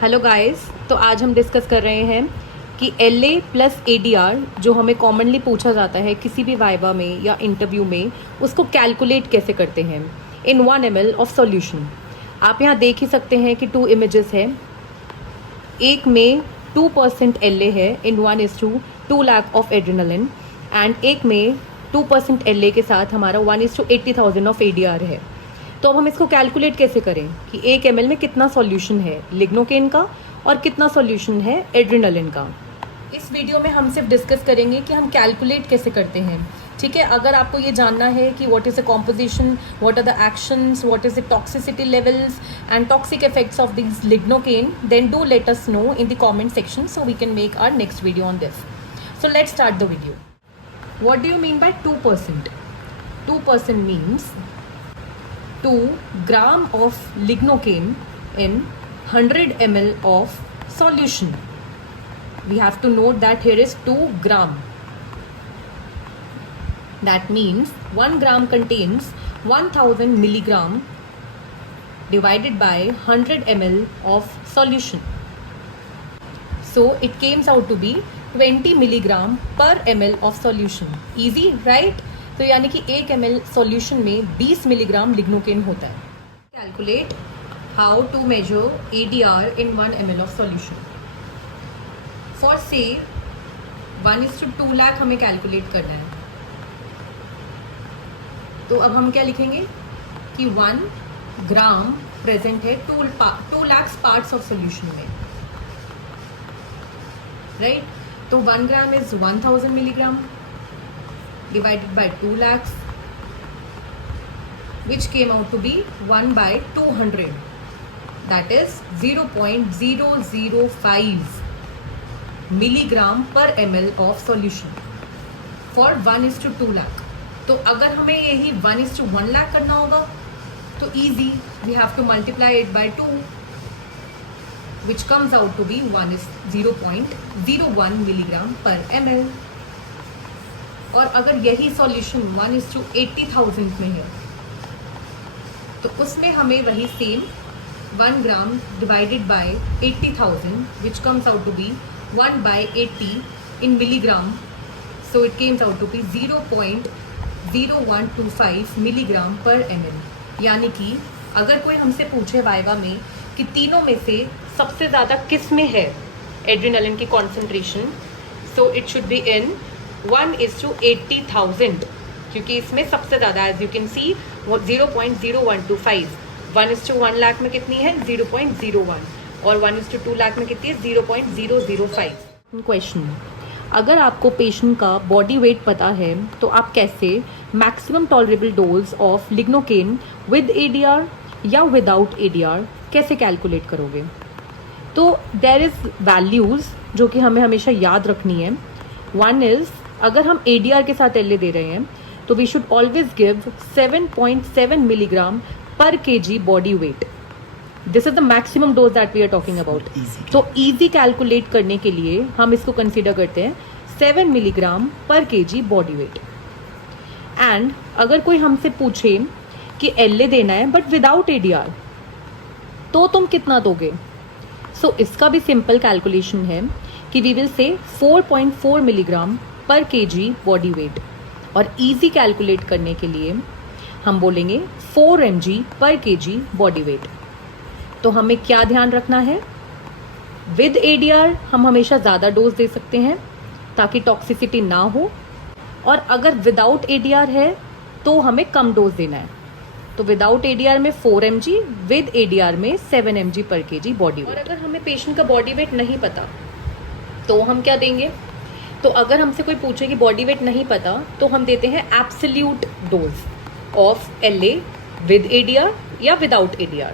Hello guys, तो आज हम डिस्कस कर रहे हैं कि LA प्लस ADR जो हमें कॉमनली पूछा जाता है किसी भी वाइवा में या इंटरव्यू में, उसको कैलकुलेट कैसे करते हैं इन 1 ml ऑफ सॉल्यूशन। आप यहाँ देख ही सकते हैं कि 2 इमेजेस है। एक में 2% LA है इन 1:2 लाख ऑफ एड्रेनालिन, एंड एक में 2% LA के साथ हमारा 1:80,000 ऑफ ADR है। तो अब हम इसको कैलकुलेट कैसे करें कि 1 ml में कितना सॉल्यूशन है लिग्नोकेन का और कितना सॉल्यूशन है एड्रेनालिन का। इस वीडियो में हम सिर्फ डिस्कस करेंगे कि हम कैलकुलेट कैसे करते हैं। ठीक है, अगर आपको ये जानना है कि what is the composition, what are the actions, what is the toxicity levels and toxic effects of this lignocaine, then do let us know in the comment section so we can make our next video on this. So let's start the video. What do you mean by 2%? 2% means 2 gram of lignocaine in 100 ml of solution. We have to note that here is 2 gram. That means 1 gram contains 1000 milligram divided by 100 ml of solution. So it comes out to be 20 milligram per ml of solution. Easy, right? तो यानी कि 1 ml solution में 20 milligram lignocaine होता है। Calculate how to measure ADR in 1 ml of solution. For से 1:2 लाख हमें calculate करना है। तो अब हम क्या लिखेंगे कि 1 ग्राम प्रेजेंट है 2 लाख पार्ट्स ऑफ सॉल्यूशन में, राइट? तो 1 gram is 1000 milligram divided by 2 lakhs, which came out to be 1/200, that is 0.005 milligram per ml of solution for 1:2 lakh। तो अगर हमें यही 1:1 lakh करना होगा तो easy, we have to multiply it by 2, which comes out to be 0.01 milligram per ml। और अगर यही सॉल्यूशन 1:80,000 में है तो उसमें हमें वही same 1 gram divided by 80,000 which comes out to be 1/80 in milligram. So it comes out to be 0.0125 milligram per ml। यानी कि अगर कोई हमसे पूछे वाइवा में कि तीनों में से सबसे ज़्यादा किस में है एड्रेनालिन की concentration, so it should be in 1:80,000, क्योंकि इसमें सबसे ज़्यादा as you can see 0.0125। 1:1 lakh में कितनी है 0.01 और 1:2 लाख में कितनी है 0.005। क्वेश्चन, अगर आपको पेशेंट का बॉडी वेट पता है तो आप कैसे maximum tolerable dose of lignocaine with ADR या विदाउट ADR कैसे कैलकुलेट करोगे? तो देयर इज़ वैल्यूज़ जो कि हमें हमेशा याद रखनी है। वन इज़, अगर हम ADR के साथ LA दे रहे हैं तो we should always give 7.7 milligram per kg body weight. This is the maximum dose that we are talking about. तो इजी कैलकुलेट करने के लिए हम इसको कंसीडर करते हैं 7 milligram per kg body wait. And अगर कोई हमसे पूछे कि LA देना है बट विदाउट ADR तो तुम कितना दोगे? सो इसका भी सिंपल कैलकुलेशन है कि we will say 4.4 milligram per kg body wait, और इजी कैलकुलेट करने के लिए हम बोलेंगे 4 mg पर kg बॉडी वेट। तो हमें क्या ध्यान रखना है? विद ADR हम हमेशा ज़्यादा डोज दे सकते हैं ताकि टॉक्सिसिटी ना हो, और अगर विदाउट ADR है तो हमें कम डोज देना है। तो विदाउट ADR में 4 mg, विद ADR में 7 mg पर kg बॉडी वेट। और अगर हमें पेशेंट का बॉडी वेट नहीं पता तो हम क्या देंगे? तो अगर हमसे कोई पूछे कि बॉडी वेट नहीं पता तो हम देते हैं absolute dose of LA with ADR या विदाउट ADR।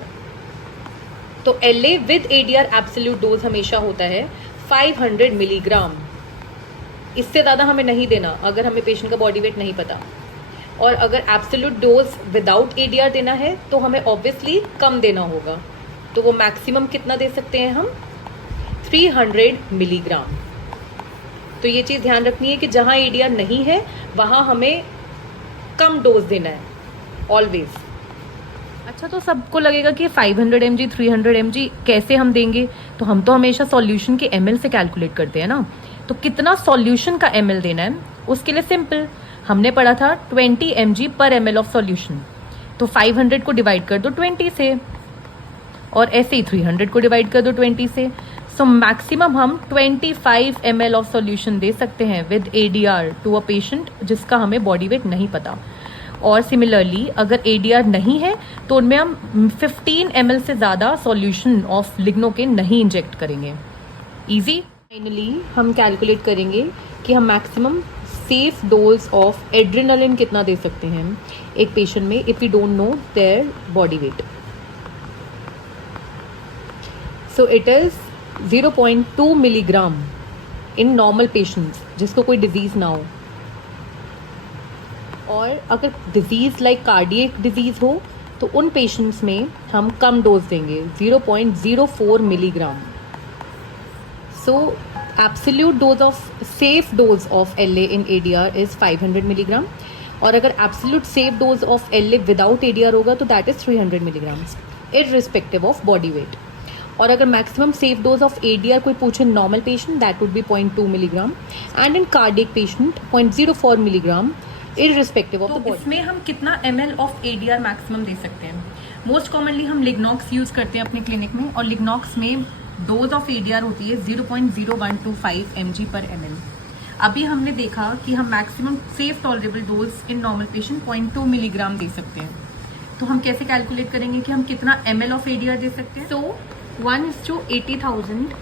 तो LA with ADR absolute dose हमेशा होता है 500 मिलीग्राम। इससे ज़्यादा हमें नहीं देना अगर हमें पेशेंट का बॉडी वेट नहीं पता। और अगर एब्सोल्यूट डोज विदाउट ADR देना है तो हमें ऑब्वियसली कम देना होगा। तो वो मैक्सिमम कितना दे सकते हैं हम? 300 मिलीग्राम। तो ये चीज़ ध्यान रखनी है कि जहाँ ADR नहीं है वहाँ हमें कम डोज देना है ऑलवेज। अच्छा, तो सबको लगेगा कि 500 mg 300 mg कैसे हम देंगे, तो हम तो हमेशा सॉल्यूशन के ml से कैलकुलेट करते हैं ना। तो कितना सॉल्यूशन का ml देना है, उसके लिए सिंपल, हमने पढ़ा था 20 mg पर ml ऑफ सॉल्यूशन, तो 500 को डिवाइड कर दो 20 से, और ऐसे ही 300 को डिवाइड कर दो 20 से। सो मैक्सिमम हम 25 ml ऑफ सॉल्यूशन दे सकते हैं with ADR to a patient जिसका हमें बॉडी वेट नहीं पता। और सिमिलरली अगर ADR नहीं है तो उनमें हम 15 ml से ज़्यादा सॉल्यूशन ऑफ लिग्नोकेन नहीं इंजेक्ट करेंगे। इजी। फाइनली हम कैलकुलेट करेंगे कि हम maximum safe dose of adrenaline कितना दे सकते हैं एक पेशेंट में if we don't know their body weight. So it is 0.2 milligram in normal patients जिसको कोई डिजीज़ ना हो, और अगर डिजीज़ लाइक कार्डियक डिजीज़ हो तो उन पेशेंट्स में हम कम डोज देंगे 0.04 milligram. So absolute dose of safe dose of LA in ADR is 500 milligram, और अगर absolute safe dose of LA without ADR होगा तो that is 300 milligrams irrespective of body weight. और अगर maximum safe dose of ADR कोई पूछे normal patient that would be 0.2 milligram, and in cardiac patient 0.04 milligram irrespective of the body. इसमें हम कितना ml of ADR maximum दे सकते हैं? Most commonly हम लिग्नॉक्स यूज़ करते हैं अपने क्लिनिक में, और लिग्नॉक्स में डोज ऑफ ADR होती है 0.0125 mg पर ml। अभी हमने देखा कि हम maximum safe tolerable dose in normal patient 0.2 milligram दे सकते हैं। तो हम कैसे कैलकुलेट करेंगे कि हम कितना ml ऑफ ADR दे सकते हैं? तो 1:80,000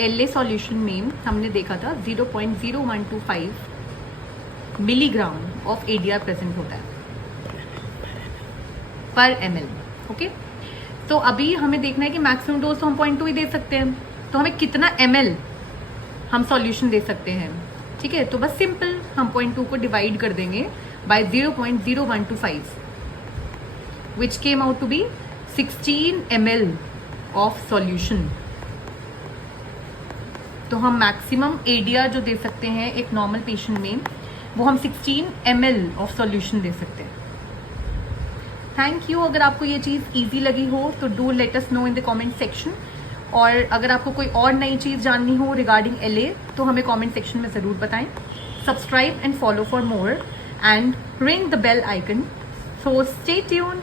LA सॉल्यूशन में हमने देखा था 0.0125 मिलीग्राम ऑफ ADR प्रेजेंट होता है पर ml। ओके, तो अभी हमें देखना है कि मैक्सिमम डोज तो हम 0.2 ही दे सकते हैं, तो हमें कितना ml हम सॉल्यूशन दे सकते हैं। ठीक है, तो बस सिंपल हम 0.2 को डिवाइड कर देंगे by 0.0125 which came out to be 16 ml of solution. तो हम मैक्सिमम ADR जो दे सकते हैं एक नॉर्मल पेशेंट में वो हम 16 ml ऑफ सॉल्यूशन दे सकते हैं। Thank you. अगर आपको ये चीज़ इजी लगी हो तो do let us know in the comment section, और अगर आपको कोई और नई चीज़ जाननी हो रिगार्डिंग LA तो हमें कमेंट सेक्शन में ज़रूर बताएं। Subscribe and follow for more and ring the bell icon, so stay tuned.